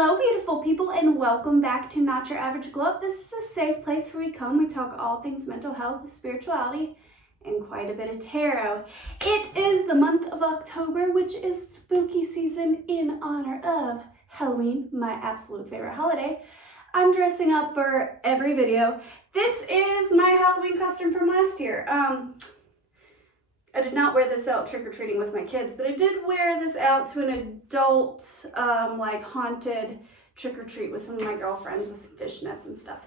Hello, beautiful people, and welcome back to Not Your Average Glow Up. This is a safe place where we come. We talk all things mental health, spirituality, and quite a bit of tarot. It is the month of October, which is spooky season in honor of Halloween, my absolute favorite holiday. I'm dressing up for every video. This is my Halloween costume from last year. I did not wear this out trick-or-treating with my kids, but I did wear this out to an adult, like haunted trick-or-treat with some of my girlfriends with some fishnets and stuff.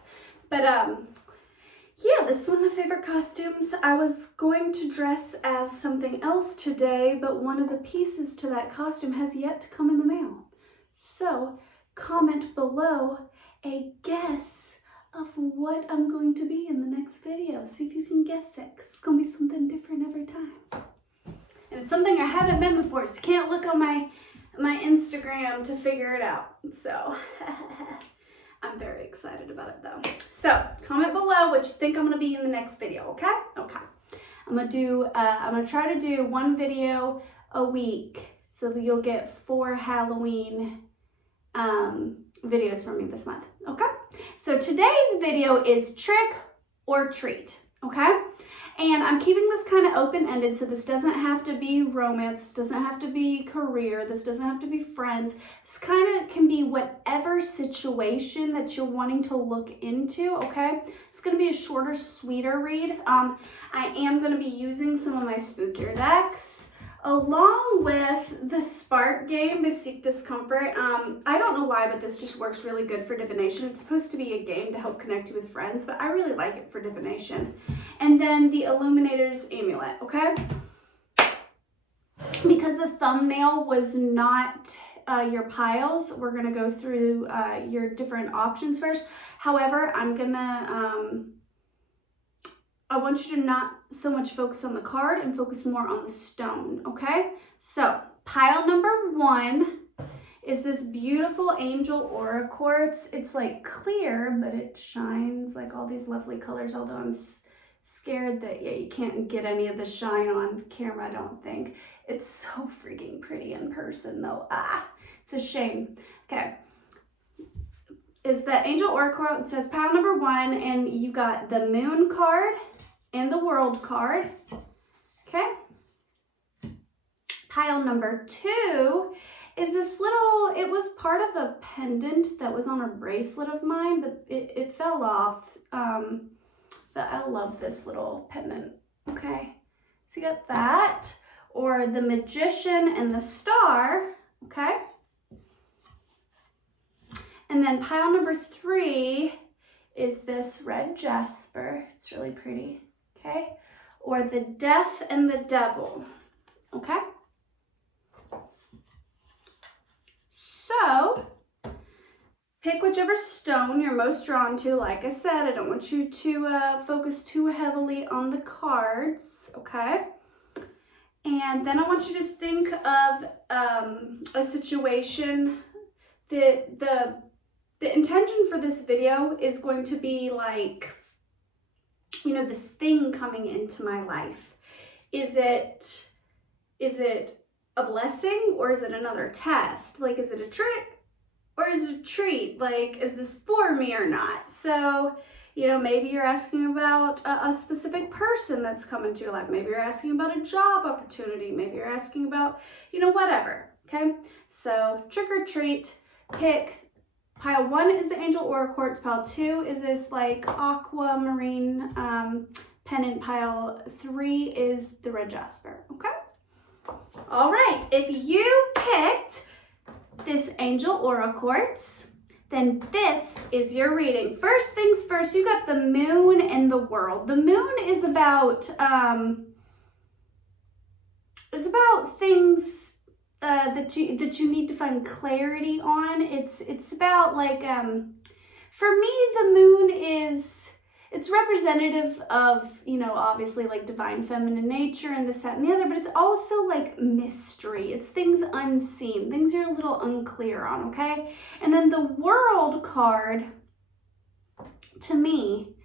But yeah, this is one of my favorite costumes. I was going to dress as something else today, but one of the pieces to that costume has yet to come in the mail. So comment below a guess of what I'm going to be in the next video. See if you can guess it, 'cause it's gonna be something different every time. And it's something I haven't been before, so you can't look on my Instagram to figure it out. So I'm very excited about it though. So comment below what you think I'm gonna be in the next video, okay? Okay. I'm gonna try to do one video a week so that you'll get 4 Halloween videos from me this month, okay? So today's video is trick or treat, okay? And I'm keeping this kind of open-ended, so this doesn't have to be romance, this doesn't have to be career, this doesn't have to be friends. This kind of can be whatever situation that you're wanting to look into, okay? It's going to be a shorter, sweeter read. I am going to be using some of my spookier decks, along with the Spark game, the Seek Discomfort. I don't know why, but this just works really good for divination. It's supposed to be a game to help connect you with friends, but I really like it for divination. And then the Illuminator's Amulet, okay? Because the thumbnail was not your piles, we're gonna go through your different options first. However, I want you to not so much focus on the card and focus more on the stone, okay? So, pile number 1 is this beautiful Angel Aura Quartz. It's like clear, but it shines like all these lovely colors, although I'm scared that, yeah, you can't get any of the shine on camera, I don't think. It's so freaking pretty in person, though. It's a shame. Okay. Is the Angel Aura Quartz. It says pile number 1, and you got the Moon card and the World card, okay? Pile number 2 is this little, it was part of a pendant that was on a bracelet of mine, but it fell off. But I love this little pendant, okay? So you got that, or the Magician and the Star, okay? And then pile number 3 is this red jasper. It's really pretty. Okay, or the Death and the Devil, okay? So, pick whichever stone you're most drawn to. Like I said, I don't want you to focus too heavily on the cards, okay? And then I want you to think of a situation that the intention for this video is going to be like, you know, this thing coming into my life. Is it a blessing, or is it another test? Like, is it a trick or is it a treat? Like, is this for me or not? So, you know, maybe you're asking about a specific person that's come into your life. Maybe you're asking about a job opportunity. Maybe you're asking about, you know, whatever, okay? So, trick or treat, pick. Pile 1 is the Angel Aura Quartz. Pile 2 is this like aquamarine pendant. Pile 3 is the red jasper, okay? All right, if you picked this Angel Aura Quartz, then this is your reading. First things first, you got the Moon and the World. The Moon is about, things that you need to find clarity on. It's about like, for me, the Moon it's representative of, you know, obviously like divine feminine nature and this, that, and the other, but it's also like mystery. It's things unseen, things you're a little unclear on, okay? And then the World card, to me,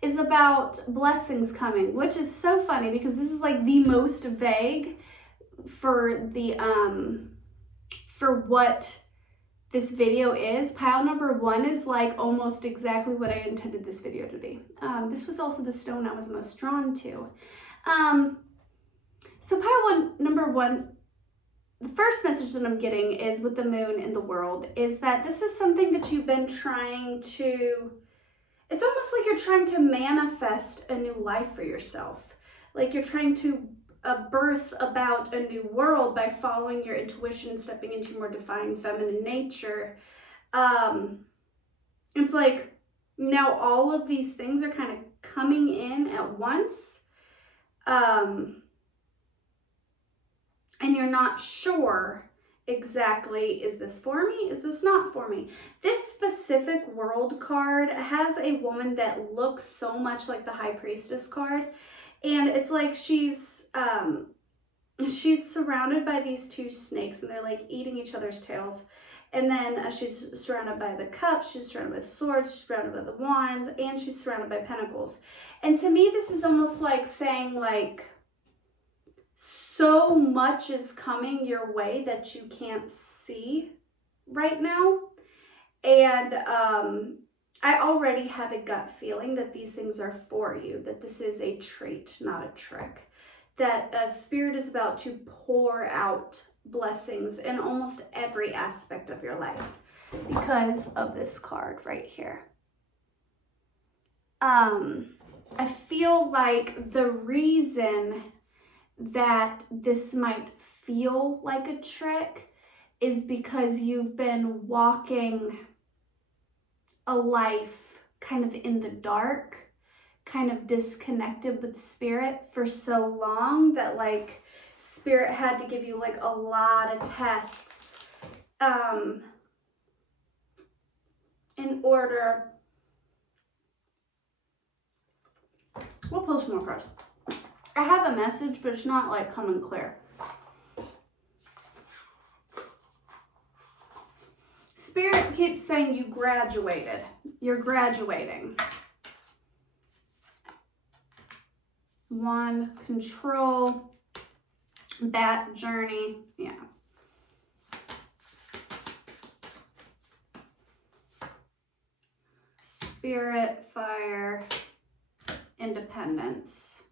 is about blessings coming, which is so funny because this is like the most vague for the for what this video is. Pile number 1 is like almost exactly what I intended this video to be. This was also the stone I was most drawn to. So pile number 1, the first message that I'm getting is with the moon in the world is that this is something that you've been trying to, it's almost like you're trying to manifest a new life for yourself. Like you're trying to birth about a new world by following your intuition, stepping into more divine feminine nature. It's like now all of these things are kind of coming in at once. And you're not sure exactly, is this for me? Is this not for me? This specific world card has a woman that looks so much like the High Priestess card. And it's like she's surrounded by these 2 snakes and they're like eating each other's tails. And then she's surrounded by the cups, she's surrounded by swords, she's surrounded by the wands, and she's surrounded by pentacles. And to me, this is almost like saying like, so much is coming your way that you can't see right now. And I already have a gut feeling that these things are for you, that this is a trait, not a trick. That Spirit is about to pour out blessings in almost every aspect of your life because of this card right here. I feel like the reason that this might feel like a trick is because you've been walking a life kind of in the dark, kind of disconnected with Spirit for so long that like Spirit had to give you like a lot of tests in order. We'll pull some more cards. I have a message, but it's not like coming clear. Spirit keeps saying you graduated. You're graduating. 1, control, that journey, yeah. Spirit, fire, independence.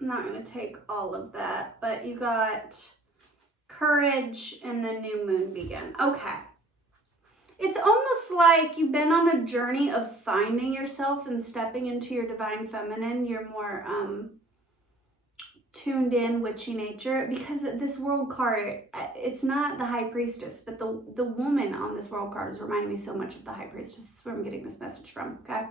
I'm not going to take all of that, but you got courage and the new moon begin. Okay. It's almost like you've been on a journey of finding yourself and stepping into your divine feminine, your more tuned in witchy nature, because this world card, it's not the High Priestess, but the woman on this world card is reminding me so much of the High Priestess. This is where I'm getting this message from, okay?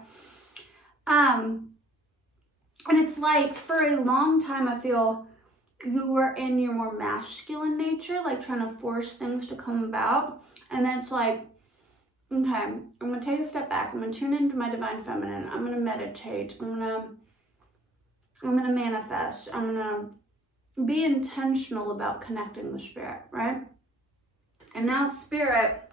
And it's like for a long time, I feel you were in your more masculine nature, like trying to force things to come about. And then it's like, okay, I'm going to take a step back. I'm going to tune into my divine feminine. I'm going to meditate. I'm going to manifest. I'm going to be intentional about connecting with Spirit, right? And now Spirit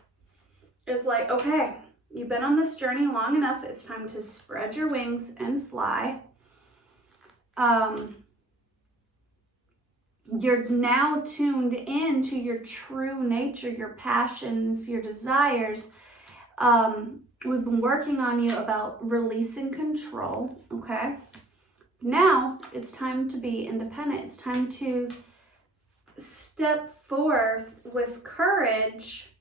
is like, okay, you've been on this journey long enough. It's time to spread your wings and fly. You're now tuned in to your true nature, your passions, your desires. We've been working on you about releasing control, okay? Now it's time to be independent. It's time to step forth with courage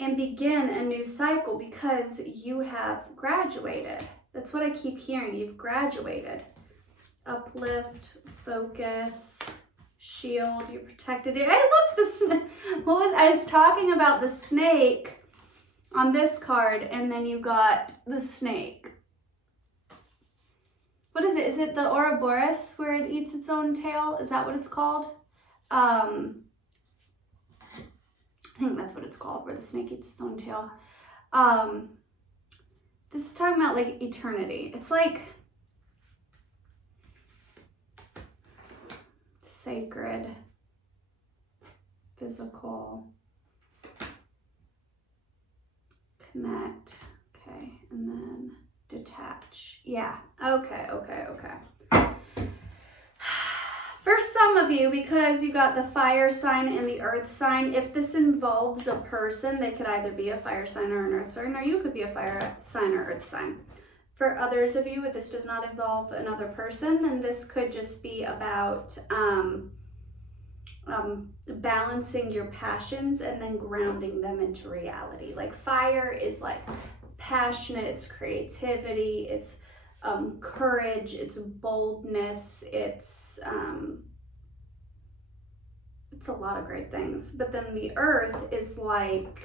and begin a new cycle because you have graduated. That's what I keep hearing. You've graduated. Uplift, focus, shield, you're protected. I love this. I was talking about the snake on this card, and then you got the snake. What is it? Is it the Ouroboros where it eats its own tail? Is that what it's called? I think that's what it's called, where the snake eats its own tail. This is talking about like eternity. It's like sacred, physical, connect, okay, and then detach. Yeah, okay. For some of you, because you got the fire sign and the earth sign, if this involves a person, they could either be a fire sign or an earth sign, or you could be a fire sign or earth sign. For others of you, if this does not involve another person, then this could just be about balancing your passions and then grounding them into reality. Like fire is like passionate, it's creativity, it's courage, it's boldness, it's a lot of great things. But then the earth is like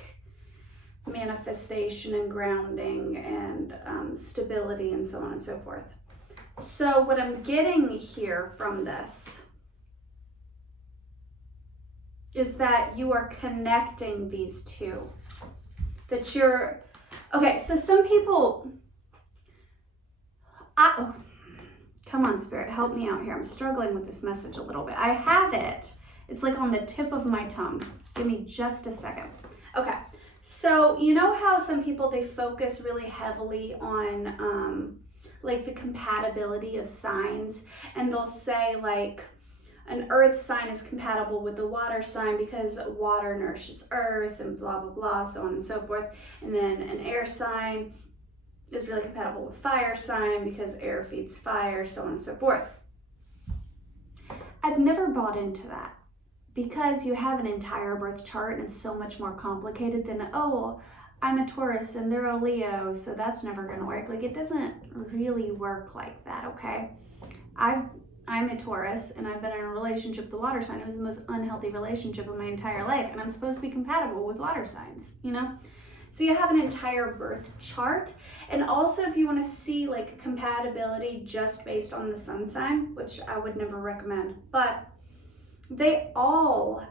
manifestation and grounding and stability and so on and so forth. So what I'm getting here from this is that you are connecting these two. That you're, okay, so some people, come on, Spirit, help me out here. I'm struggling with this message a little bit. I have it. It's like on the tip of my tongue. Give me just a second. Okay, so you know how some people, they focus really heavily on like the compatibility of signs, and they'll say like an earth sign is compatible with the water sign because water nourishes earth and blah, blah, blah, so on and so forth. And then an air sign is really compatible with fire sign because air feeds fire, so on and so forth. I've never bought into that because you have an entire birth chart and it's so much more complicated than, oh, I'm a Taurus and they're a Leo, so that's never gonna work. Like, it doesn't really work like that, okay? I'm a Taurus and I've been in a relationship with the water sign. It was the most unhealthy relationship of my entire life, and I'm supposed to be compatible with water signs, you know? So you have an entire birth chart. And also if you want to see like compatibility just based on the sun sign, which I would never recommend, but they all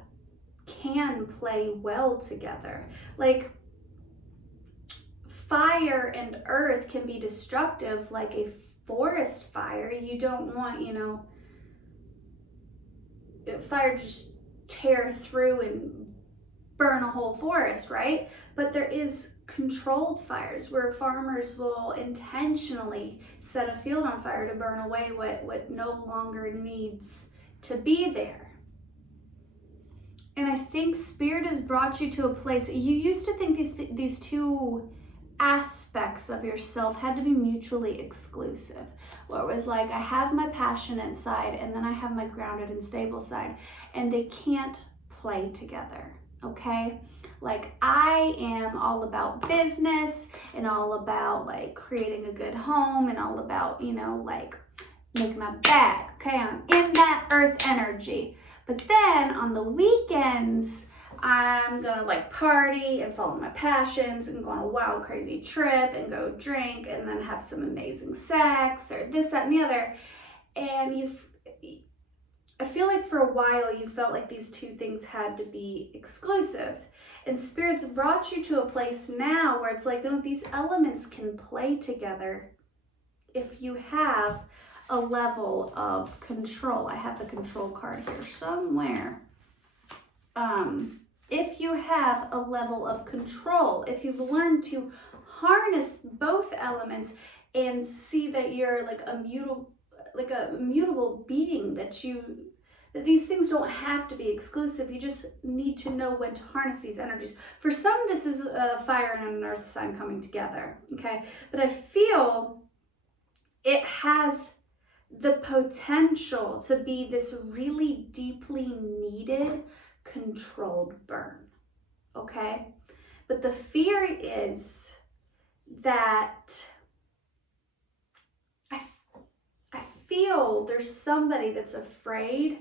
can play well together. Like fire and earth can be destructive, like a forest fire. You don't want, you know, fire just tear through and burn a whole forest, right? But there is controlled fires where farmers will intentionally set a field on fire to burn away what no longer needs to be there. And I think Spirit has brought you to a place, you used to think these two aspects of yourself had to be mutually exclusive, where it was like, I have my passionate side and then I have my grounded and stable side, and they can't play together, okay? Like, I am all about business and all about like creating a good home and all about, you know, like make my bag, okay? I'm in that earth energy. But then on the weekends, I'm gonna like party and follow my passions and go on a wild, crazy trip and go drink and then have some amazing sex or this, that, and the other. And I feel like for a while you felt like these two things had to be exclusive. And Spirit's brought you to a place now where it's like, no, these elements can play together if you have a level of control. I have the control card here somewhere. If you have a level of control, if you've learned to harness both elements and see that you're like a mutable being, that these things don't have to be exclusive. You just need to know when to harness these energies. For some, this is a fire and an earth sign coming together, okay? But I feel it has the potential to be this really deeply needed controlled burn, okay? But the fear is that I feel there's somebody that's afraid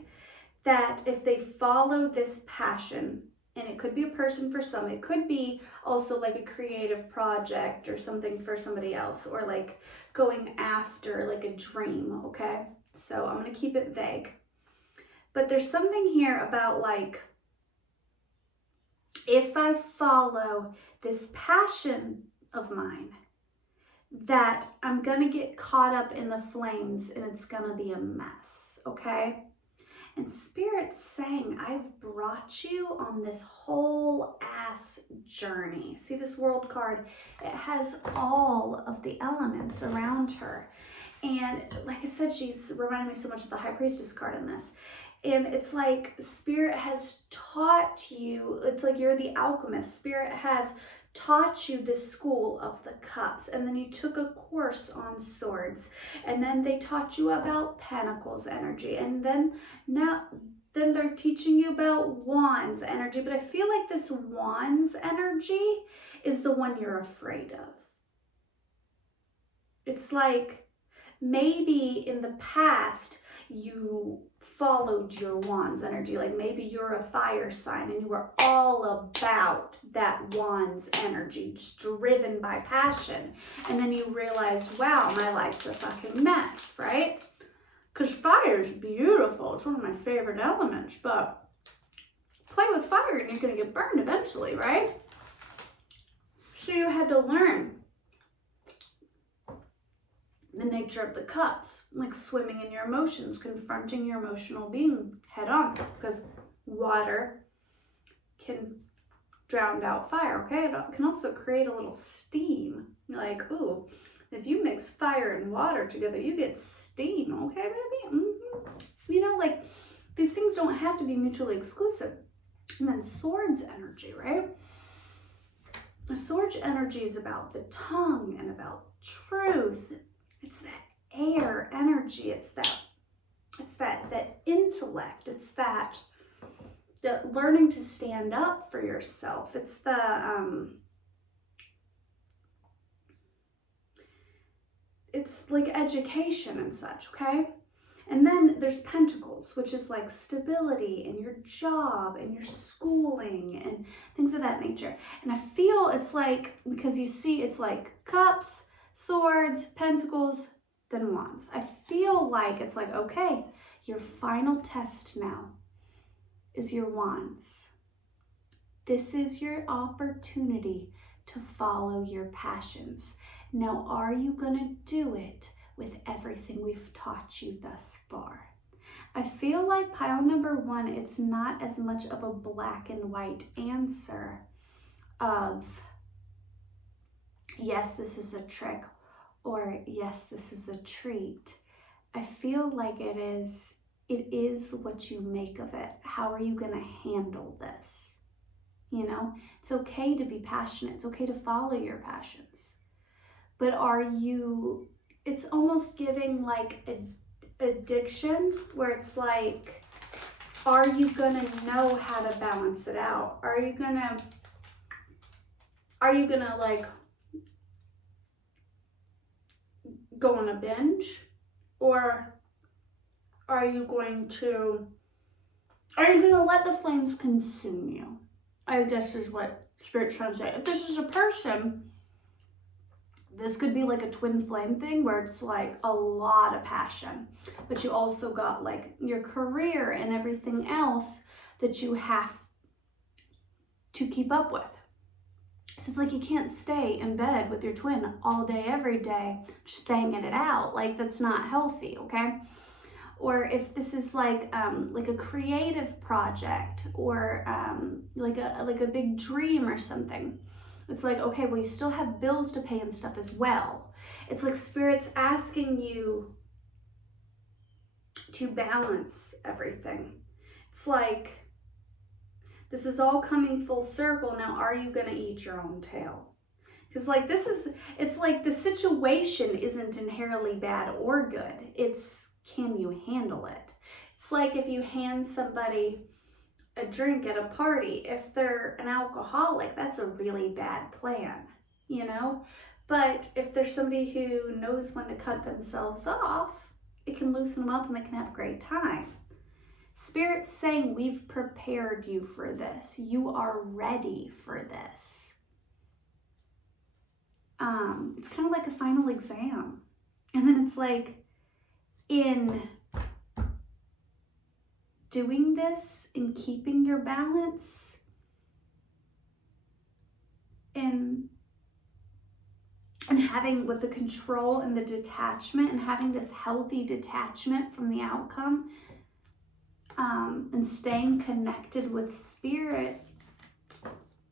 that if they follow this passion, and it could be a person for some, it could be also like a creative project or something for somebody else, or like going after like a dream, okay? So I'm gonna keep it vague. But there's something here about like, if I follow this passion of mine, that I'm gonna get caught up in the flames and it's gonna be a mess, okay? And Spirit's saying, I've brought you on this whole ass journey. See this world card? It has all of the elements around her. And like I said, she's reminding me so much of the High Priestess card in this. And it's like Spirit has taught you, it's like you're the alchemist. Spirit has taught you the school of the cups, and then you took a course on swords, and then they taught you about pentacles energy, and then they're teaching you about wands energy. But I feel like this wands energy is the one you're afraid of. It's like maybe in the past you followed your wands energy, like maybe you're a fire sign and you were all about that wands energy, just driven by passion, and then you realize, wow, my life's a fucking mess, right? Because fire is beautiful, it's one of my favorite elements, but play with fire and you're gonna get burned eventually, right? So you had to learn the nature of the cups, like swimming in your emotions, confronting your emotional being head on, because water can drown out fire, okay? It can also create a little steam. You're like, ooh, if you mix fire and water together, you get steam, okay, baby? You know, like, these things don't have to be mutually exclusive. And then swords energy, right? The swords energy is about the tongue and about truth. It's that air energy. It's that intellect. It's that learning to stand up for yourself. It's it's like education and such, okay? And then there's pentacles, which is like stability in your job and your schooling and things of that nature. And I feel it's like, because you see it's like cups, swords, pentacles, then wands. I feel like it's like, okay, your final test now is your wands. This is your opportunity to follow your passions. Now, are you gonna do it with everything we've taught you thus far? I feel like pile number 1, it's not as much of a black and white answer of, yes, this is a trick, or yes, this is a treat. I feel like it is what you make of it. How are you gonna handle this? You know, it's okay to be passionate. It's okay to follow your passions. But it's almost giving like addiction, where it's like, are you gonna know how to balance it out? Are you gonna like go on a binge? Or are you gonna let the flames consume you? I guess is what Spirit's trying to say. If this is a person, this could be like a twin flame thing where it's like a lot of passion, but you also got like your career and everything else that you have to keep up with. So it's like you can't stay in bed with your twin all day, every day, just banging it out. Like, that's not healthy, okay? Or if this is like a creative project, or like a big dream or something. It's like, okay, well, you still have bills to pay and stuff as well. It's like Spirit's asking you to balance everything. It's like, this is all coming full circle. Now, are you gonna eat your own tail? Because like it's like the situation isn't inherently bad or good. It's, can you handle it? It's like if you hand somebody a drink at a party, if they're an alcoholic, that's a really bad plan, you know? But if there's somebody who knows when to cut themselves off, it can loosen them up and they can have a great time. Spirit's saying, we've prepared you for this. You are ready for this. It's kind of like a final exam. And then it's like, in doing this, in keeping your balance, and having with the control and the detachment, and having this healthy detachment from the outcome, and staying connected with Spirit,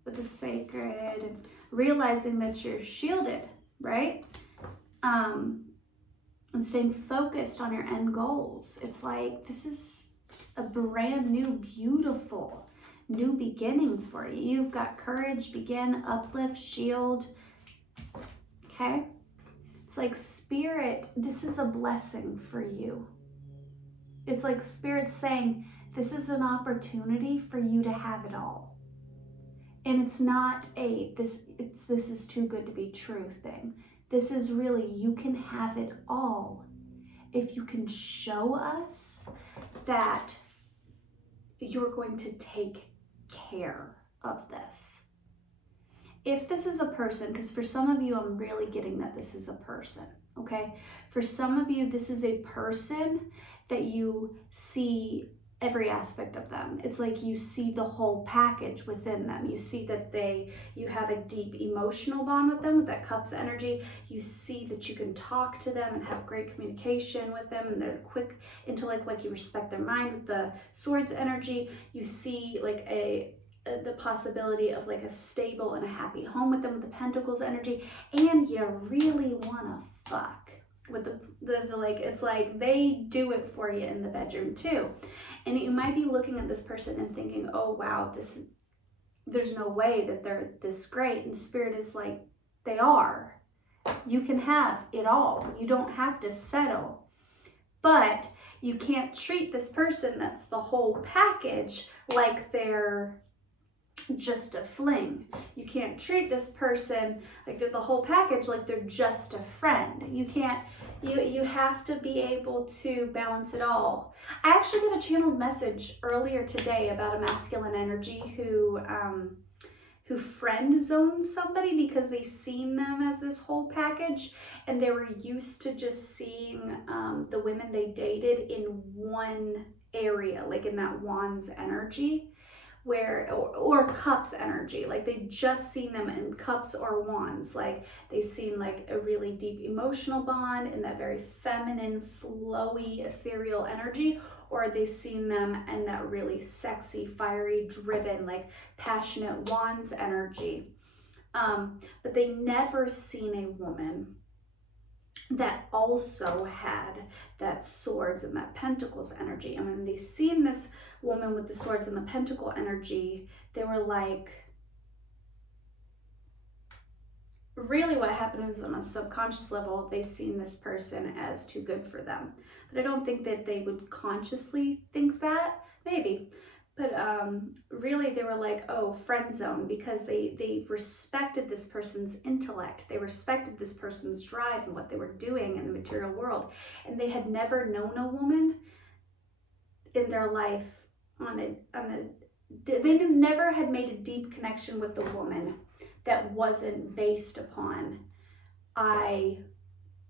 with the sacred, and realizing that you're shielded, right? and staying focused on your end goals. It's like this is a brand new, beautiful new beginning for you. You've got courage, begin, uplift, shield. Okay? It's like Spirit, this is a blessing for you. It's like Spirit saying, this is an opportunity for you to have it all. And it's not this is too good to be true thing. This is really, you can have it all if you can show us that you're going to take care of this. If this is a person, because for some of you, I'm really getting that this is a person, okay? For some of you, this is a person that you see every aspect of them. It's like you see the whole package within them. You see that you have a deep emotional bond with them, with that Cups energy. You see that you can talk to them and have great communication with them, and they're quick intellect, like you respect their mind with the Swords energy. You see like the possibility of like a stable and a happy home with them with the Pentacles energy, and you really wanna fuck with the like, it's like they do it for you in the bedroom too. And you might be looking at this person and thinking, oh wow, there's no way that they're this great. And Spirit is like, they are. You can have it all. You don't have to settle. But you can't treat this person that's the whole package like they're just a fling. You can't treat this person like they're the whole package, like they're just a friend. You can't, you have to be able to balance it all. I actually got a channeled message earlier today about a masculine energy who friend zones somebody because they seen them as this whole package, and they were used to just seeing the women they dated in one area, like in that Wands energy. Or Cups energy, like they just seen them in Cups or Wands, like they seen like a really deep emotional bond in that very feminine, flowy, ethereal energy, or they seen them in that really sexy, fiery, driven, like passionate Wands energy. But they never seen a woman that also had that Swords and that Pentacles energy. And when they seen this woman with the Swords and the Pentacle energy, they were like, really what happened is on a subconscious level, they seen this person as too good for them. But I don't think that they would consciously think that, maybe. But really they were like, oh, friend zone, because they respected this person's intellect. They respected this person's drive and what they were doing in the material world. And they had never known a woman in their life they never had made a deep connection with the woman that wasn't based upon, I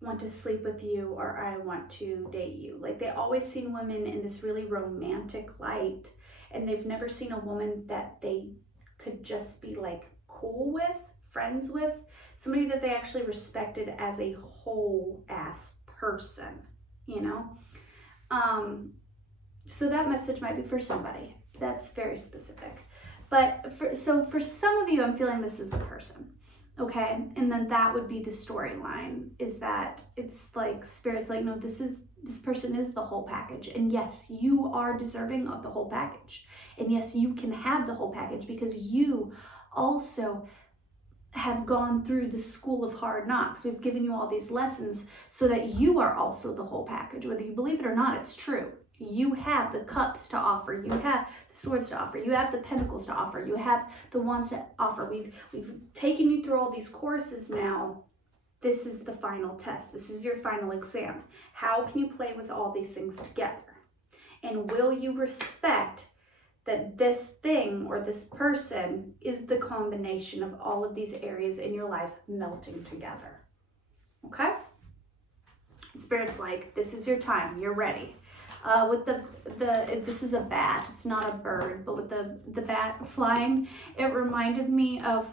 want to sleep with you or I want to date you. Like they always seen women in this really romantic light, and they've never seen a woman that they could just be like cool with, friends with, somebody that they actually respected as a whole ass person, you know? So that message might be for somebody. That's very specific. But for some of you, I'm feeling this is a person, okay? And then that would be the storyline, is that it's like Spirit's like, no, this person is the whole package. And yes, you are deserving of the whole package. And yes, you can have the whole package because you also have gone through the school of hard knocks. We've given you all these lessons so that you are also the whole package. Whether you believe it or not, it's true. You have the Cups to offer. You have the Swords to offer. You have the Pentacles to offer. You have the Wands to offer. We've taken you through all these courses now. This is the final test. This is your final exam. How can you play with all these things together? And will you respect that this thing or this person is the combination of all of these areas in your life melting together? Okay? Spirit's like, this is your time. You're ready. With this is a bat, it's not a bird, but with the bat flying, it reminded me of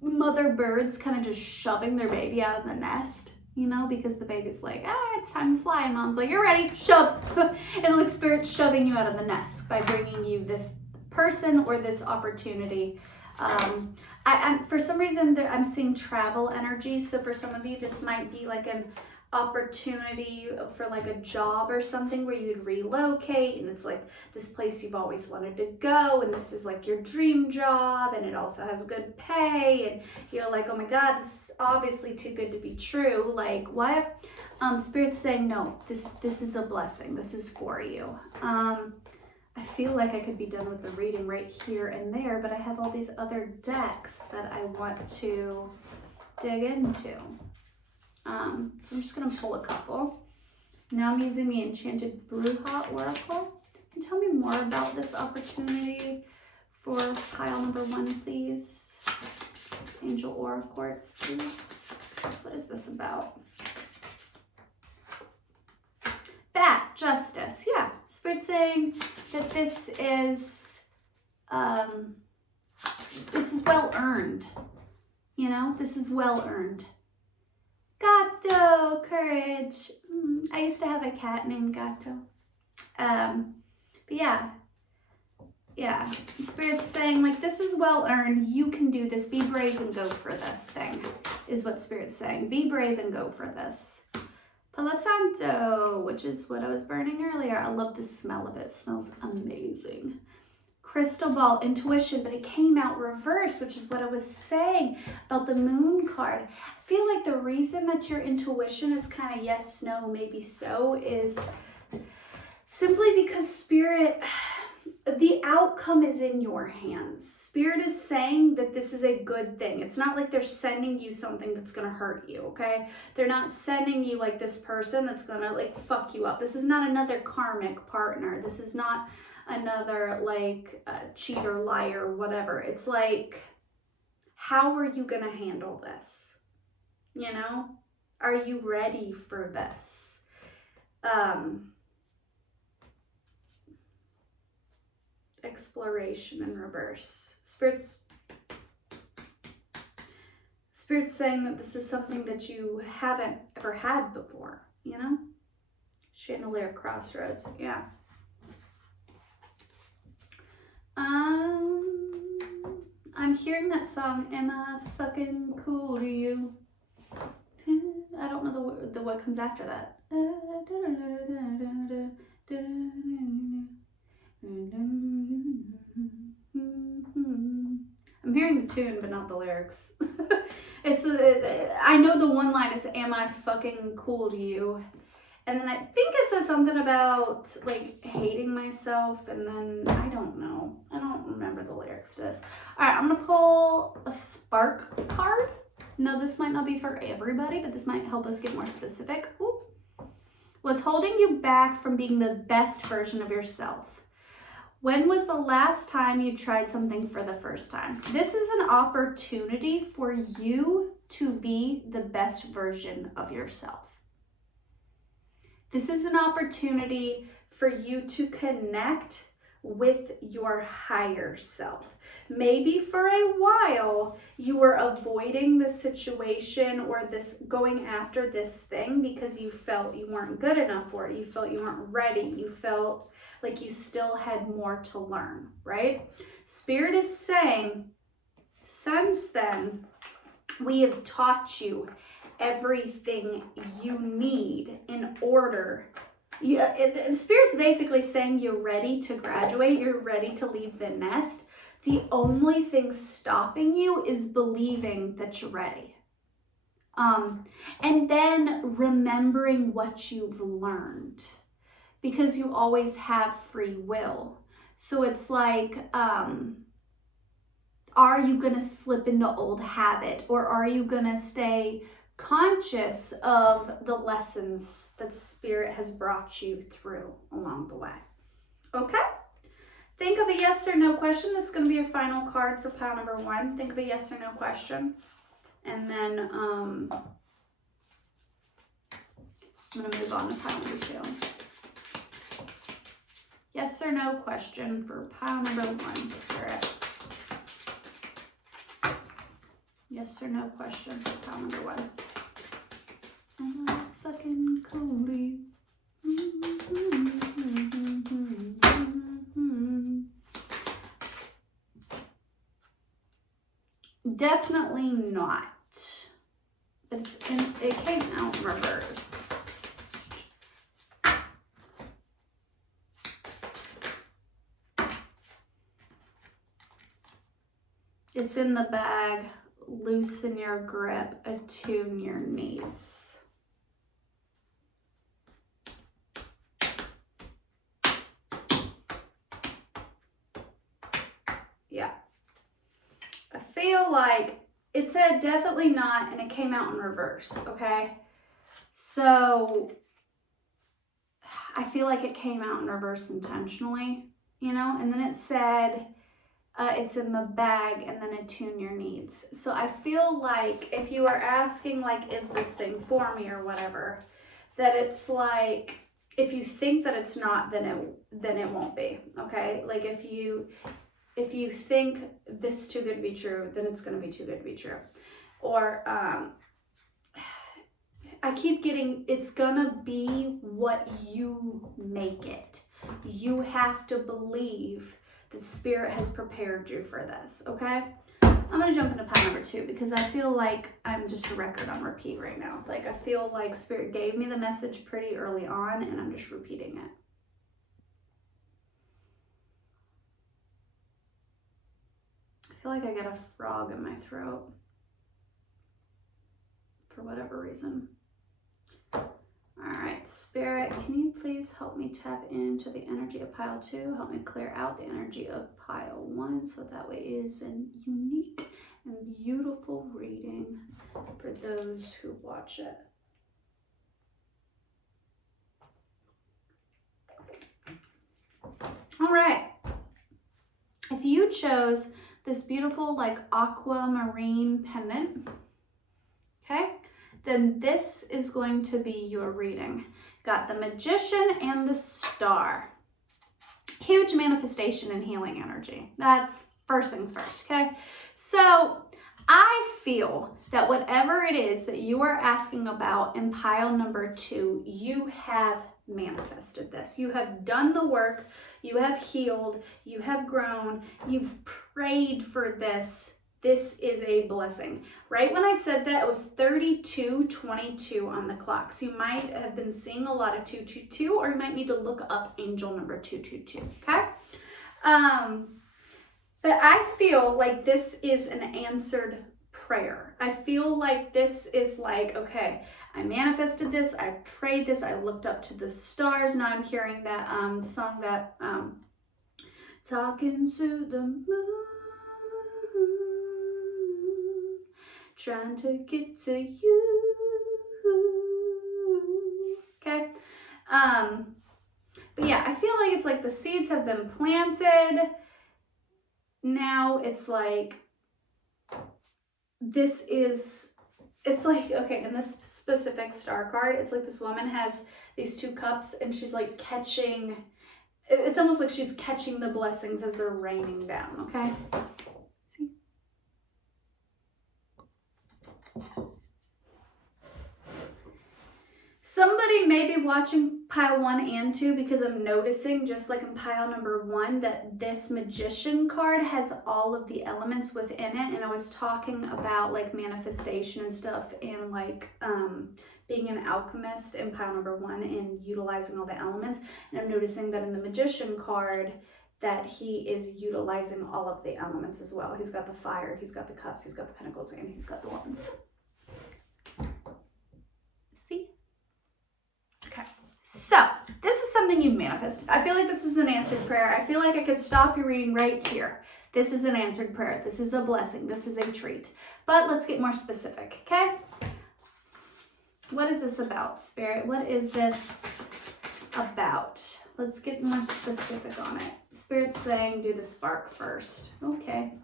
mother birds kind of just shoving their baby out of the nest, you know, because the baby's like, it's time to fly, and mom's like, you're ready, shove. It's like Spirit shoving you out of the nest by bringing you this person or this opportunity. I'm for some reason I'm seeing travel energy, so for some of you this might be like opportunity for like a job or something where you'd relocate, and it's like this place you've always wanted to go, and this is like your dream job, and it also has good pay, and you're like, oh my God, this is obviously too good to be true. Like, what? Spirit's saying, no, this is a blessing. This is for you. I feel like I could be done with the reading right here and there, but I have all these other decks that I want to dig into. So I'm just going to pull a couple. Now I'm using the Enchanted Bruja Oracle. Can you tell me more about this opportunity for pile number 1, please? Angel Aura Quartz, please. What is this about? Bat, justice. Yeah, Spirit saying that this is well earned. You know, this is well earned. Gato, courage. I used to have a cat named Gato. But yeah. Spirit's saying like this is well earned. You can do this. Be brave and go for this thing, is what Spirit's saying. Be brave and go for this. Palo Santo, which is what I was burning earlier. I love the smell of it. It smells amazing. Crystal Ball, intuition, but it came out reversed, which is what I was saying about the moon card. I feel like the reason that your intuition is kind of yes, no, maybe so is simply because Spirit, the outcome is in your hands. Spirit is saying that this is a good thing. It's not like they're sending you something that's going to hurt you, okay? They're not sending you like this person that's going to like fuck you up. This is not another karmic partner. This is not another like cheater, liar, whatever. It's like, how are you going to handle this? You know? Are you ready for this? Exploration in reverse. Spirit's saying that this is something that you haven't ever had before, you know? Chandelier Crossroads, yeah. I'm hearing that song, Am I Fucking Cool to You? I don't know the what comes after that. I'm hearing the tune, but not the lyrics. I know the one line is, Am I fucking cool to you? And then I think it says something about like hating myself, and then I don't know. I don't remember the lyrics to this. All right, I'm gonna pull a spark card. No, this might not be for everybody, but this might help us get more specific. Ooh. What's holding you back from being the best version of yourself? When was the last time you tried something for the first time? This is an opportunity for you to be the best version of yourself. This is an opportunity for you to connect with your higher self. Maybe for a while you were avoiding the situation or this going after this thing because you felt you weren't good enough for it. You felt you weren't ready. You felt like you still had more to learn, right? Spirit is saying, since then, we have taught you everything you need in order. Spirit's basically saying you're ready to graduate, you're ready to leave the nest. The only thing stopping you is believing that you're ready. And then remembering what you've learned, because you always have free will. So it's like, are you gonna slip into old habit, or are you gonna stay conscious of the lessons that Spirit has brought you through along the way? Okay? Think of a yes or no question. This is going to be your final card for pile number 1. Think of a yes or no question. And then I'm going to move on to pile number 2. Yes or no question for pile number 1, Spirit. Yes or no question for pile number 1. Am I fucking cool to you? Definitely not. It came out in reverse. It's in the bag. Loosen your grip. Attune your needs. Yeah. I feel like it said definitely not, and it came out in reverse, okay? So I feel like it came out in reverse intentionally, you know? And then it said it's in the bag, and then attune your needs. So I feel like if you are asking, like, is this thing for me or whatever, that it's like, if you think that it's not, then it won't be, okay? Like if you think this is too good to be true, then it's going to be too good to be true. Or I keep getting, it's gonna be what you make it. You have to believe that Spirit has prepared you for this, okay? I'm gonna jump into pile number 2 because I feel like I'm just a record on repeat right now. Like I feel like Spirit gave me the message pretty early on and I'm just repeating it. I feel like I got a frog in my throat for whatever reason. All right, Spirit, can you please help me tap into the energy of pile 2? Help me clear out the energy of pile 1 so that way it is a unique and beautiful reading for those who watch it. All right. If you chose this beautiful like aquamarine pendant, okay, then this is going to be your reading. Got the Magician and the Star. Huge manifestation and healing energy. That's first things first, okay? So I feel that whatever it is that you are asking about in pile number 2, you have manifested this. You have done the work, you have healed, you have grown, you've prayed for this. This is a blessing. Right when I said that, it was 32:22 on the clock. So you might have been seeing a lot of 222, or you might need to look up angel number 222, okay? But I feel like this is an answered prayer. I feel like this is like, okay, I manifested this, I prayed this, I looked up to the stars. Now I'm hearing that song that talking to the moon, trying to get to you. Okay. But yeah, I feel like it's like the seeds have been planted. Now it's like, it's like, okay, in this specific star card, it's like this woman has these 2 cups and she's like catching, it's almost like she's catching the blessings as they're raining down, okay? See? Somebody may be watching pile 1 and 2 because I'm noticing, just like in pile number 1, that this Magician card has all of the elements within it. And I was talking about like manifestation and stuff and like being an alchemist in pile number 1 and utilizing all the elements. And I'm noticing that in the Magician card that he is utilizing all of the elements as well. He's got the fire, he's got the cups, he's got the pentacles, and he's got the wands. See? Okay, so this is something you've manifested. I feel like this is an answered prayer. I feel like I could stop your reading right here. This is an answered prayer. This is a blessing. This is a treat. But let's get more specific, okay? What is this about, Spirit? What is this about? Let's get more specific on it. Spirit's saying do the spark first. Okay.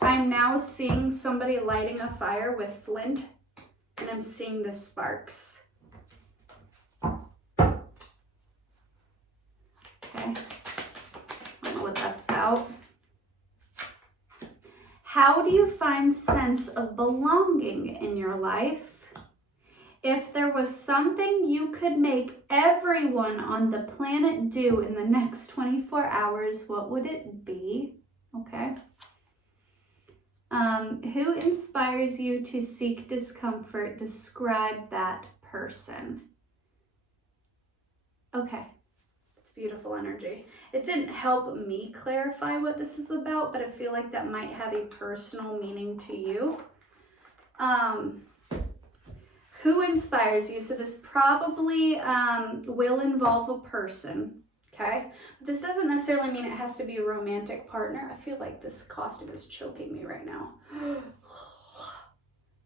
I'm now seeing somebody lighting a fire with flint, and I'm seeing the sparks. Okay. I don't know what that's about. How do you find sense of belonging in your life? If there was something you could make everyone on the planet do in the next 24 hours, what would it be? Okay. Who inspires you to seek discomfort? Describe that person. Okay. It's beautiful energy. It didn't help me clarify what this is about, but I feel like that might have a personal meaning to you. Who inspires you? So this probably will involve a person, okay? But this doesn't necessarily mean it has to be a romantic partner. I feel like this costume is choking me right now.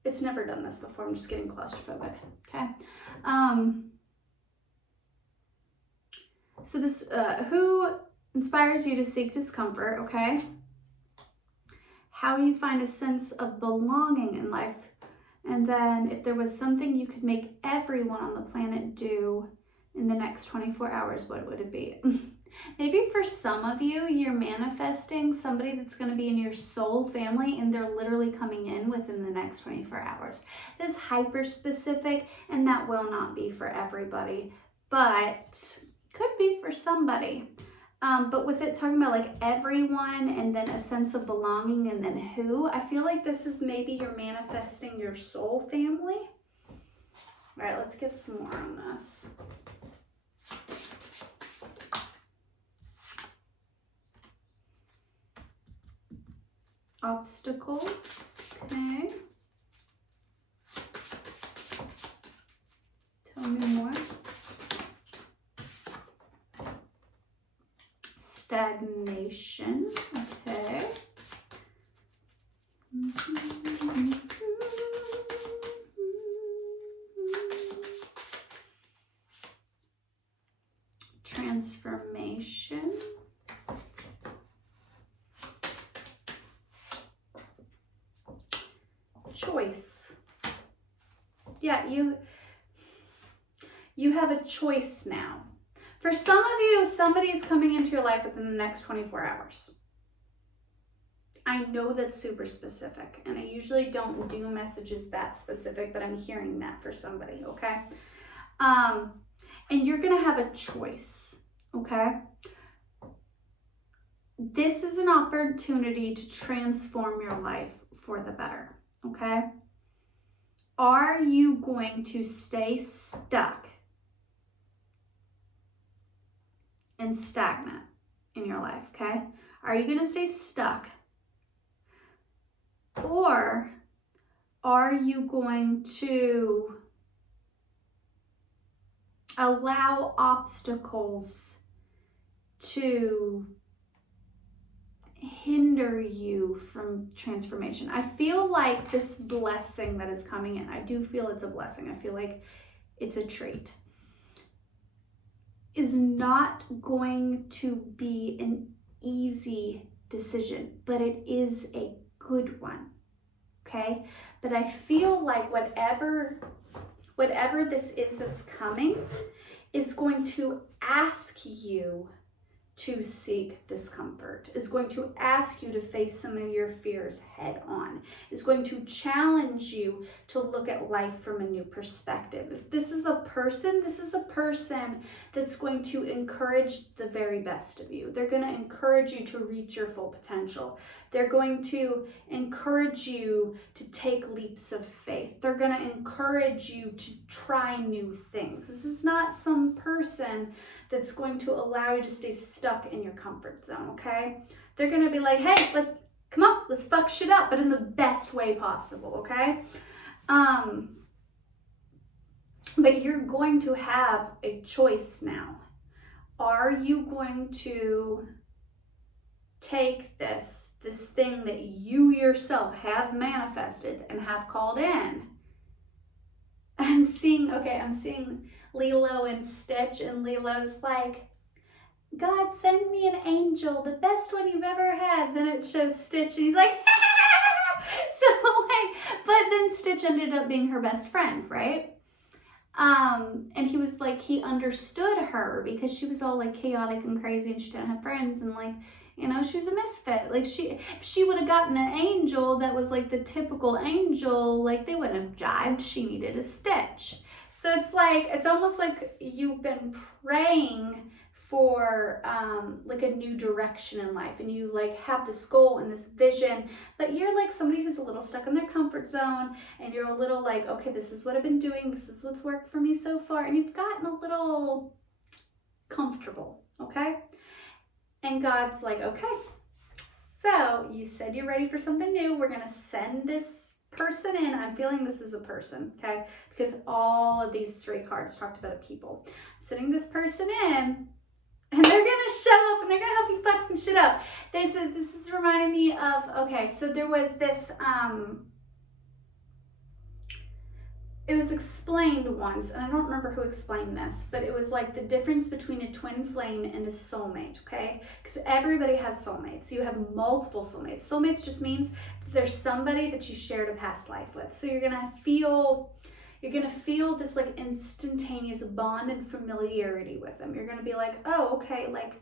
It's never done this before. I'm just getting claustrophobic, okay? So this, who inspires you to seek discomfort, okay? How do you find a sense of belonging in life? And then if there was something you could make everyone on the planet do in the next 24 hours, what would it be? Maybe for some of you, you're manifesting somebody that's going to be in your soul family and they're literally coming in within the next 24 hours. That is hyper specific and that will not be for everybody, but could be for somebody. But with it talking about like everyone and then a sense of belonging and then who, I feel like this is maybe you're manifesting your soul family. All right, let's get some more on this. Obstacles, okay. Tell me more. Stagnation, okay. Transformation. Choice. Yeah, you have a choice now. For some of you, somebody is coming into your life within the next 24 hours. I know that's super specific, and I usually don't do messages that specific, but I'm hearing that for somebody, okay? And you're gonna have a choice, okay? This is an opportunity to transform your life for the better, okay? Are you going to stay stuck and stagnant in your life, okay? Are you going to stay stuck? Or are you going to allow obstacles to hinder you from transformation? I feel like this blessing that is coming in, I do feel it's a blessing. I feel like it's a treat. Is not going to be an easy decision, but it is a good one, okay? But I feel like whatever this is that's coming is going to ask you to seek discomfort, is going to ask you to face some of your fears head on, is going to challenge you to look at life from a new perspective. If this is a person that's going to encourage the very best of you. They're going to encourage you to reach your full potential. They're going to encourage you to take leaps of faith. They're going to encourage you to try new things. This is not some person that's going to allow you to stay stuck in your comfort zone, okay? They're gonna be like, hey, come on, let's fuck shit up, but in the best way possible, okay? But you're going to have a choice now. Are you going to take this thing that you yourself have manifested and have called in? I'm seeing Lilo and Stitch, and Lilo's like, God, send me an angel, the best one you've ever had. Then it shows Stitch, and he's like, but then Stitch ended up being her best friend, right? And he was like, he understood her because she was all like chaotic and crazy and she didn't have friends, and like, you know, she was a misfit. Like she would have gotten an angel that was like the typical angel, like they wouldn't have jived. She needed a Stitch. So it's almost like you've been praying for like a new direction in life, and you like have this goal and this vision, but you're like somebody who's a little stuck in their comfort zone, and you're a little like, okay, this is what I've been doing, this is what's worked for me so far, and you've gotten a little comfortable, okay? And God's like, okay, so you said you're ready for something new. We're going to send this person in. I'm feeling this is a person, okay? Because all of these 3 cards talked about a people. I'm sending this person in, and they're gonna show up and they're gonna help you fuck some shit up. This is reminding me of, okay, so there was this, it was explained once, and I don't remember who explained this, but it was like the difference between a twin flame and a soulmate, okay? Because everybody has soulmates. You have multiple soulmates. Soulmates just means that there's somebody that you shared a past life with. So you're gonna feel this like instantaneous bond and familiarity with them. You're gonna be like, oh, okay, like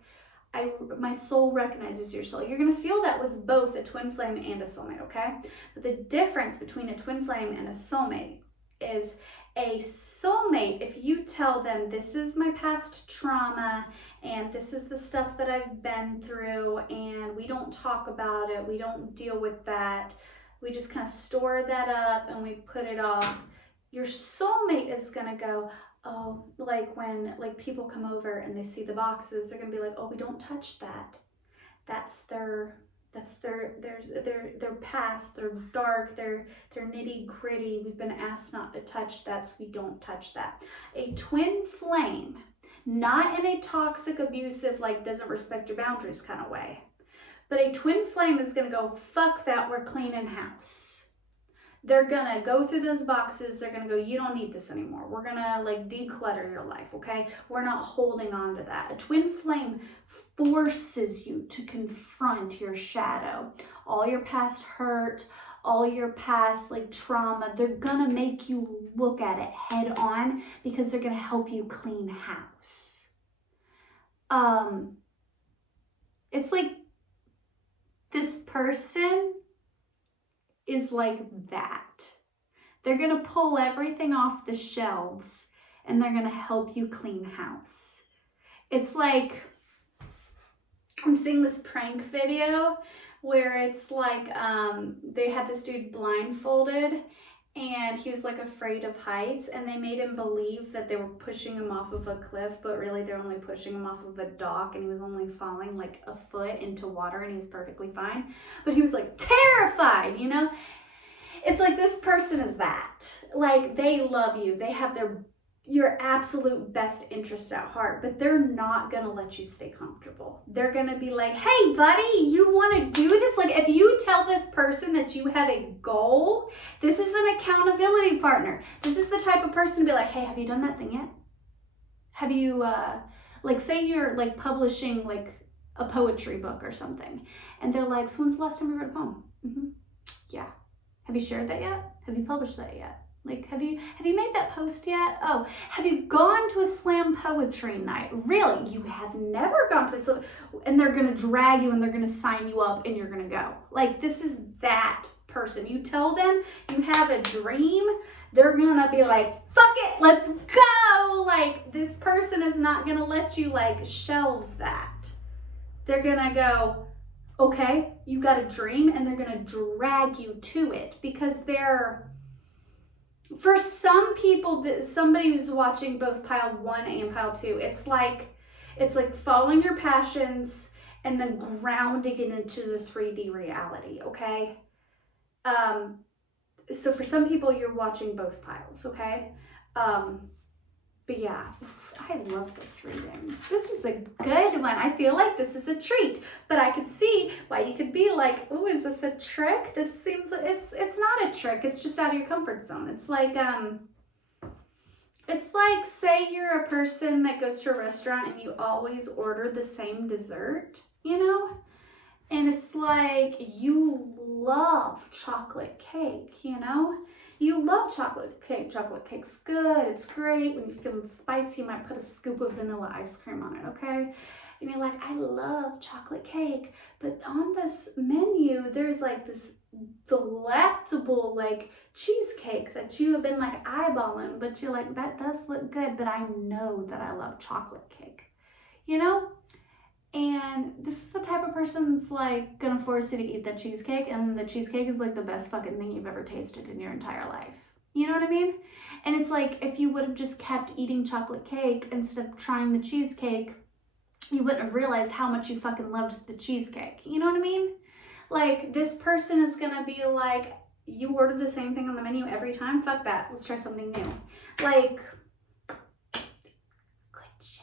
my soul recognizes your soul. You're gonna feel that with both a twin flame and a soulmate, okay? But the difference between a twin flame and a soulmate is a soulmate, if you tell them this is my past trauma and this is the stuff that I've been through and we don't talk about it, we don't deal with that, we just kind of store that up and we put it off, your soulmate is gonna go, oh, like when like people come over and they see the boxes, they're gonna be like, oh, we don't touch that. That's their past, they're dark, they're nitty gritty. We've been asked not to touch that, so we don't touch that. A twin flame, not in a toxic, abusive, like doesn't respect your boundaries kind of way, but a twin flame is gonna go, fuck that, we're cleaning house. They're gonna go through those boxes. They're gonna go, you don't need this anymore. We're gonna like declutter your life, okay? We're not holding on to that. A twin flame forces you to confront your shadow. All your past hurt, all your past like trauma, they're gonna make you look at it head on because they're gonna help you clean house. It's like this person is like that. They're gonna pull everything off the shelves and they're gonna help you clean house. It's like, I'm seeing this prank video where it's like, they had this dude blindfolded and he was like afraid of heights and they made him believe that they were pushing him off of a cliff, but really they're only pushing him off of a dock and he was only falling like a foot into water and he was perfectly fine. But he was like terrified, you know? It's like this person is that. Like they love you. They have your absolute best interest at heart, but they're not gonna let you stay comfortable. They're gonna be like, hey buddy, you wanna do this? Like if you tell this person that you have a goal, this is an accountability partner. This is the type of person to be like, hey, have you done that thing yet? Have you, like say you're like publishing like a poetry book or something, and they're like, so when's the last time you wrote a poem? Yeah. Have you shared that yet? Have you published that yet? Like, have you made that post yet? Oh, have you gone to a slam poetry night? Really? You have never gone to a slam, and they're gonna drag you and they're gonna sign you up and you're gonna go. Like, this is that person. You tell them you have a dream, they're gonna be like, fuck it, let's go. Like, this person is not gonna let you like shelve that. They're gonna go, okay, you got a dream, and they're gonna drag you to it because for some people, somebody who's watching both pile 1 and pile 2, it's like following your passions and then grounding it into the 3D reality, okay? So for some people, you're watching both piles, okay? But yeah, I love this reading. This is a good one. I feel like this is a treat, but I could see why you could be like, oh, is this a trick? This seems, it's not a trick. It's just out of your comfort zone. It's like say you're a person that goes to a restaurant and you always order the same dessert, you know? And it's like you love chocolate cake, you know? You love chocolate cake. Chocolate cake's good. It's great. When you're feeling spicy, you might put a scoop of vanilla ice cream on it, okay? And you're like, I love chocolate cake. But on this menu, there's like this delectable like cheesecake that you have been like eyeballing, but you're like, that does look good, but I know that I love chocolate cake, you know? And this is the type of person that's like gonna force you to eat that cheesecake, and the cheesecake is like the best fucking thing you've ever tasted in your entire life, You know what I mean? And it's like, if you would have just kept eating chocolate cake instead of trying the cheesecake, you wouldn't have realized how much you fucking loved the cheesecake. You know what I mean? Like, this person is gonna be like, you ordered the same thing on the menu every time? Fuck that. Let's try something new. Like, good shit.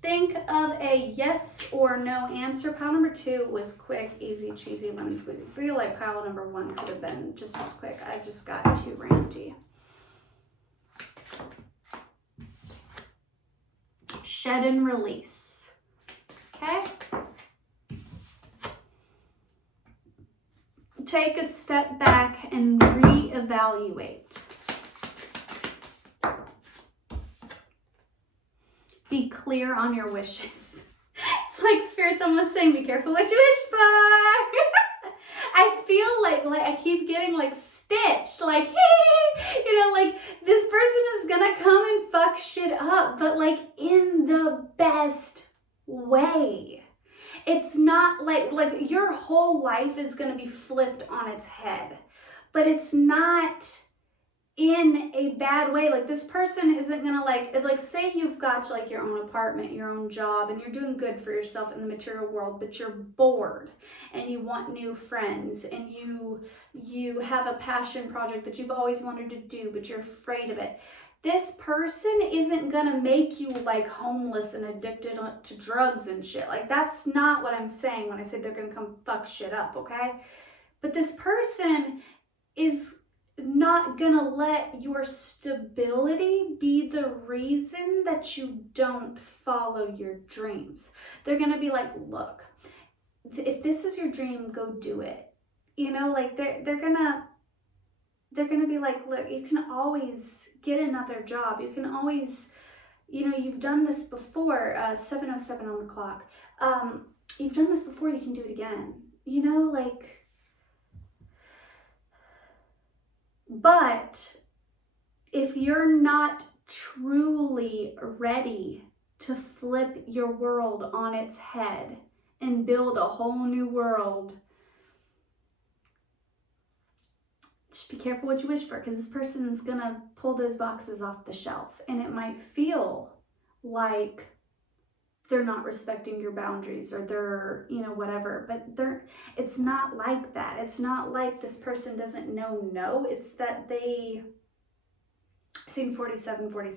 Think of a yes or no answer. Pile number 2 was quick, easy, cheesy, lemon squeezy. I feel like pile number 1 could have been just as quick. I just got too ranty. Shed and release. Okay? Take a step back and reevaluate. Be clear on your wishes. It's like Spirit's almost saying, be careful what you wish for. I feel like I keep getting like stitched, like, hey, you know, like this person is gonna come and fuck shit up, but like in the best way. It's not like your whole life is gonna be flipped on its head, but it's not in a bad way. Like, this person isn't gonna like say you've got like your own apartment, your own job, and you're doing good for yourself in the material world, but you're bored and you want new friends, and you have a passion project that you've always wanted to do, but you're afraid of it. This person isn't gonna make you like homeless and addicted to drugs and shit. Like, that's not what I'm saying when I say they're gonna come fuck shit up, okay? But this person is not gonna let your stability be the reason that you don't follow your dreams. They're gonna be like, look, if this is your dream, go do it. You know, like they're gonna be like, look, you can always get another job. You can always, you know, you've done this before. 7:07 on the clock. You've done this before. You can do it again. You know, like. But if you're not truly ready to flip your world on its head and build a whole new world, just be careful what you wish for, because this person's gonna pull those boxes off the shelf, and it might feel like they're not respecting your boundaries, or they're, you know, whatever, but it's not like that. It's not like this person doesn't know no. It's that they seen 47 when I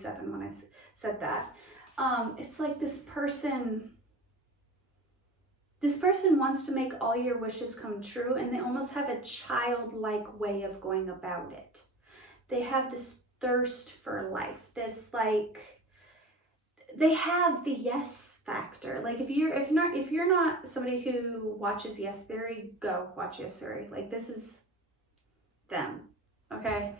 said that. It's like this person wants to make all your wishes come true, and they almost have a childlike way of going about it. They have this thirst for life, this like, they have the yes factor. Like, if you're not somebody who watches Yes Theory, go watch Yes Theory. Like, this is them, okay?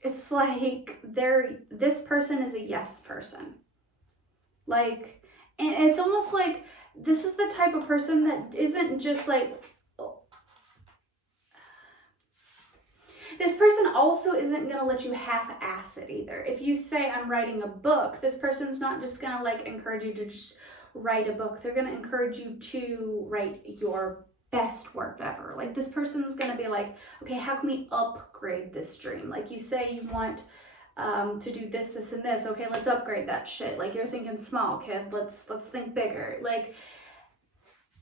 It's like this person is a yes person. Like, and it's almost like this is the type of person that isn't just like, this person also isn't going to let you half-ass it either. If you say, I'm writing a book, this person's not just going to like encourage you to just write a book. They're going to encourage you to write your best work ever. Like, this person's going to be like, okay, how can we upgrade this dream? Like, you say you want to do this, this, and this. Okay, let's upgrade that shit. Like, you're thinking small, kid. Let's think bigger. Like,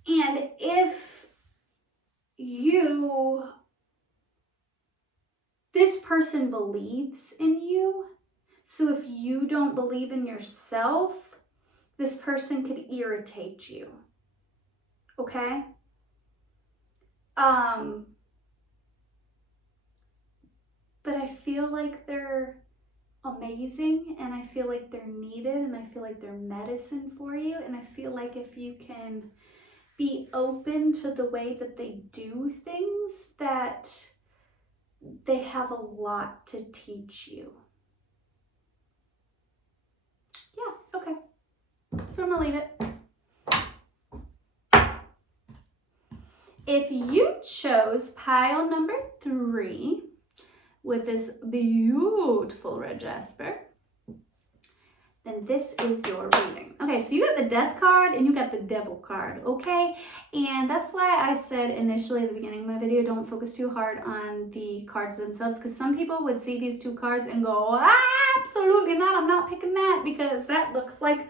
and if this person believes in you, so if you don't believe in yourself, this person could irritate you, okay? But I feel like they're amazing, and I feel like they're needed, and I feel like they're medicine for you, and I feel like if you can be open to the way that they do things, that they have a lot to teach you. Yeah, okay. So I'm gonna leave it. If you chose pile number 3 with this beautiful red jasper, then this is your reading. Okay, so you got the Death card and you got the Devil card, okay? And that's why I said initially at the beginning of my video, don't focus too hard on the cards themselves, because some people would see these two cards and go, absolutely not, I'm not picking that because that looks like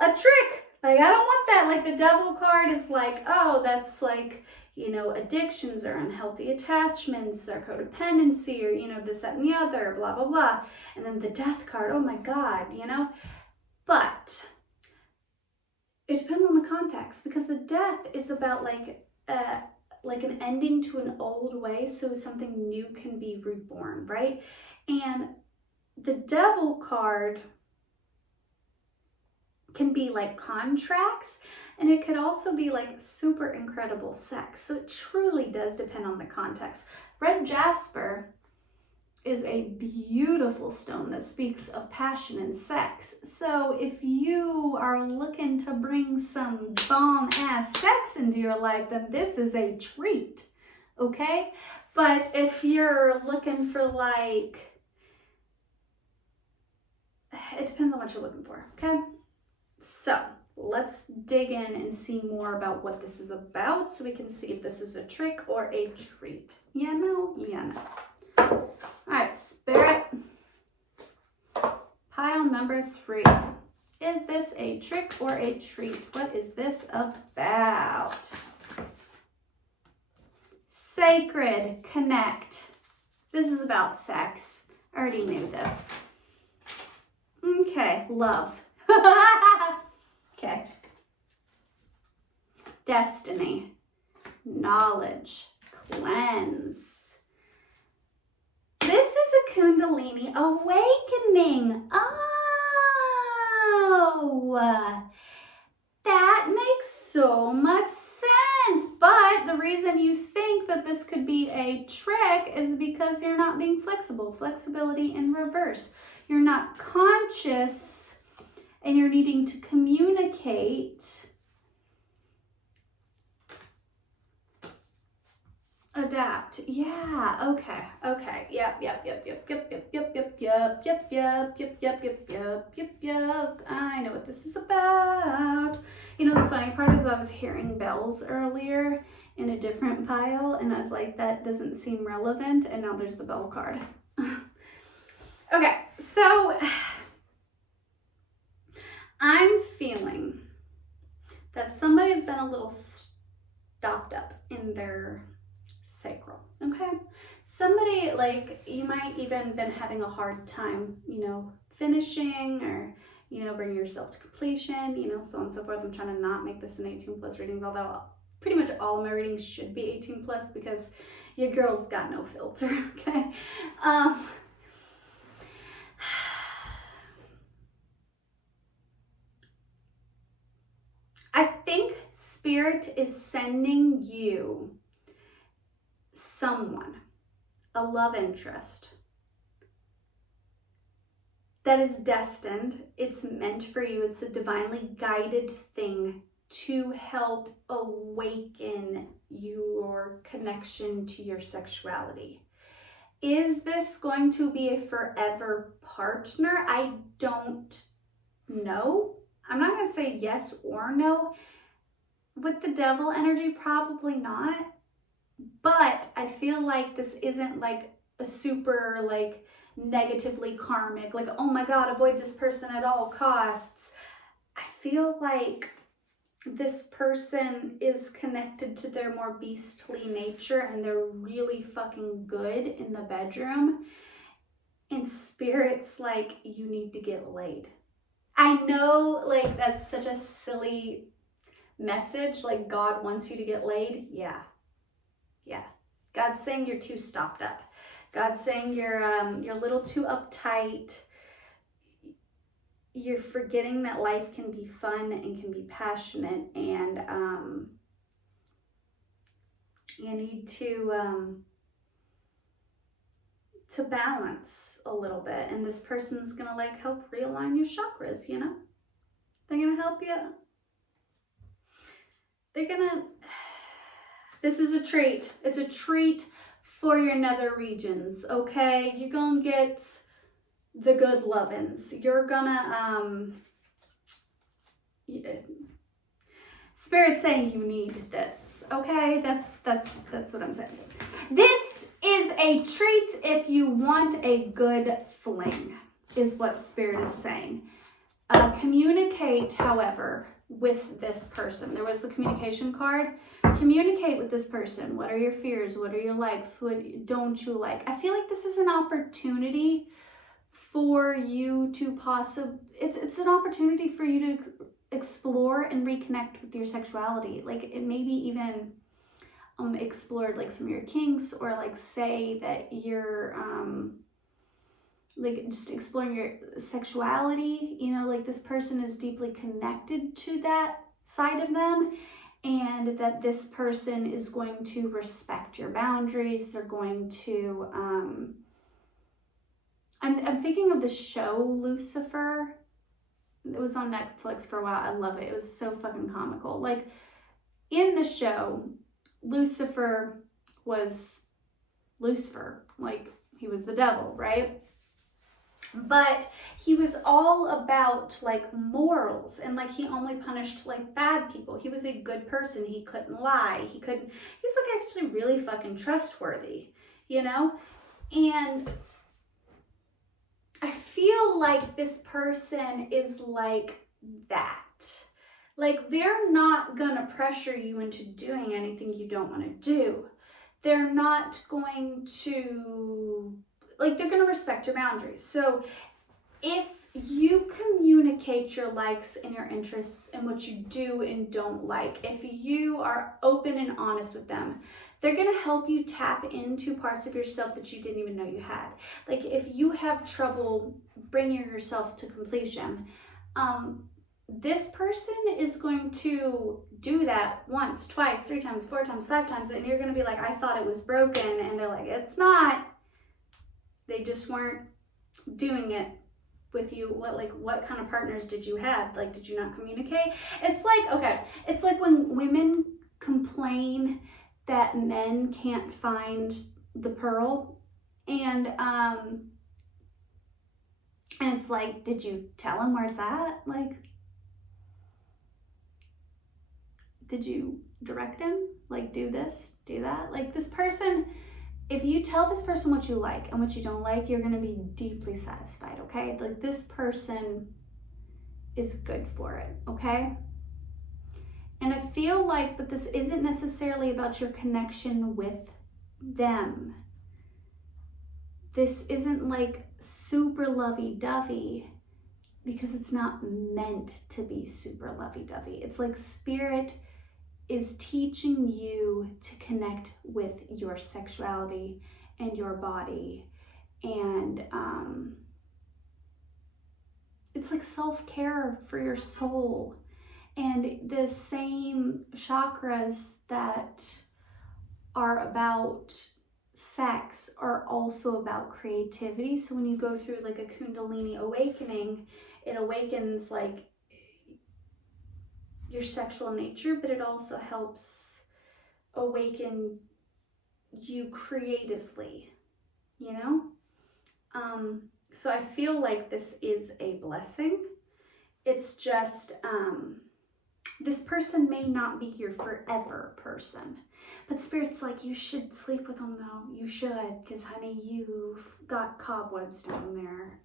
a trick. Like, I don't want that. Like, the Devil card is like, oh, that's like, you know, addictions or unhealthy attachments or codependency or, you know, this, that, and the other, blah, blah, blah. And then the Death card, oh my God, you know? But it depends on the context, because the Death is about like an ending to an old way so something new can be reborn, right? And the Devil card can be like contracts, and it could also be like super incredible sex. So it truly does depend on the context. Red jasper is a beautiful stone that speaks of passion and sex. So if you are looking to bring some bomb ass sex into your life, then this is a treat, okay? But if you're looking for like, it depends on what you're looking for, okay? So let's dig in and see more about what this is about so we can see if this is a trick or a treat. Yeah, no. All right, Spirit. Pile number 3. Is this a trick or a treat? What is this about? Sacred, connect. This is about sex. I already knew this. Okay, love. Okay. Destiny, knowledge, cleanse. This is a Kundalini awakening. Oh, that makes so much sense. But the reason you think that this could be a trick is because you're not being flexible. Flexibility in reverse. You're not conscious and you're needing to communicate, adapt. Yeah, okay. Yep. I know what this is about. You know, the funny part is I was hearing bells earlier in a different pile, and I was like, that doesn't seem relevant, and now there's the bell card. Okay, so I'm feeling that somebody's been a little stopped up in their sacral, okay? Somebody, like, you might even been having a hard time, you know, finishing or, you know, bringing yourself to completion, you know, so on and so forth. I'm trying to not make this an 18 plus readings, although pretty much all of my readings should be 18 plus because your girl's got no filter, okay? I think Spirit is sending you someone, a love interest that is destined. It's meant for you. It's a divinely guided thing to help awaken your connection to your sexuality. Is this going to be a forever partner? I don't know. I'm not going to say yes or no. With the Devil energy, probably not. But I feel like this isn't like a super like negatively karmic, like, oh my God, avoid this person at all costs. I feel like this person is connected to their more beastly nature and they're really fucking good in the bedroom. And Spirit's like, you need to get laid. I know, like, that's such a silly message, like God wants you to get laid. Yeah. God's saying you're too stopped up. God's saying you're a little too uptight. You're forgetting that life can be fun and can be passionate, and you need to balance a little bit. And this person's gonna like help realign your chakras, you know? They're gonna help you. This is a treat. It's a treat for your nether regions, okay? You're gonna get the good lovins. You're gonna, Spirit's saying you need this, okay? That's what I'm saying. This is a treat if you want a good fling, is what Spirit is saying. Communicate, however, with this person. There was the communication card. Communicate with this person. What are your fears? What are your likes? What don't you like? I feel like this is an opportunity for you to it's an opportunity for you to explore and reconnect with your sexuality. Like, it maybe even explore like some of your kinks, or like say that you're like just exploring your sexuality, you know, like this person is deeply connected to that side of them, and that this person is going to respect your boundaries. They're going to I'm thinking of the show Lucifer. It was on Netflix for a while. I love it. It was so fucking comical. Like, in the show, Lucifer was Lucifer. Like, he was the devil, right? But he was all about like morals, and like he only punished like bad people. He was a good person. He couldn't lie. He's like actually really fucking trustworthy, you know? And I feel like this person is like that. Like, they're not gonna pressure you into doing anything you don't want to do. They're not going to, like, they're gonna respect your boundaries. So if you communicate your likes and your interests and what you do and don't like, if you are open and honest with them, they're going to help you tap into parts of yourself that you didn't even know you had. Like, if you have trouble bringing yourself to completion, this person is going to do that once, twice, 3 times, 4 times, 5 times, and you're going to be like, I thought it was broken, and they're like, it's not. They just weren't doing it with you. What kind of partners did you have? Like, did you not communicate? It's like, okay, it's like when women complain that men can't find the pearl, and it's like, did you tell him where it's at? Like, did you direct him? Like, do this, do that? Like, this person, if you tell this person what you like and what you don't like, you're gonna be deeply satisfied, okay? Like, this person is good for it, okay? And I feel like, but this isn't necessarily about your connection with them. This isn't like super lovey-dovey, because it's not meant to be super lovey-dovey. It's like Spirit is teaching you to connect with your sexuality and your body. And it's like self-care for your soul. And the same chakras that are about sex are also about creativity. So when you go through like a Kundalini awakening, it awakens like your sexual nature, but it also helps awaken you creatively, you know? So I feel like this is a blessing. It's just, this person may not be your forever person, but Spirit's like, you should sleep with them though. You should, because honey, you've got cobwebs down there.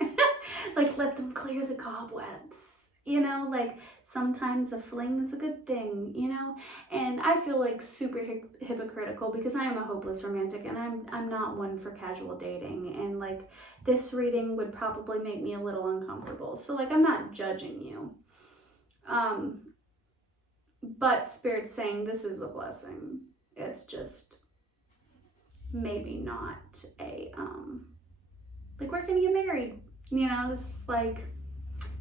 Like, let them clear the cobwebs. You know, like, sometimes a fling is a good thing, you know? And I feel like super hypocritical, because I am a hopeless romantic, and I'm not one for casual dating, and like, this reading would probably make me a little uncomfortable. So like, I'm not judging you. But Spirit's saying this is a blessing. It's just maybe not a, like, we're gonna get married. You know, this is like,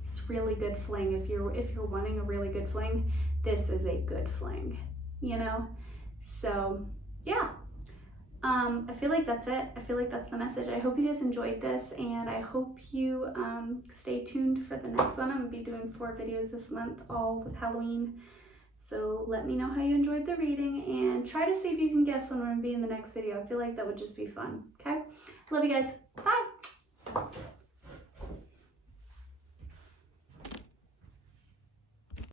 it's really good fling. If you're wanting a really good fling, this is a good fling, you know? So yeah, I feel like that's it. I feel like that's the message. I hope you guys enjoyed this, and I hope you stay tuned for the next one. I'm gonna be doing 4 videos this month, all with Halloween. So let me know how you enjoyed the reading, and try to see if you can guess when I'm gonna be in the next video. I feel like that would just be fun, okay? Love you guys. Bye.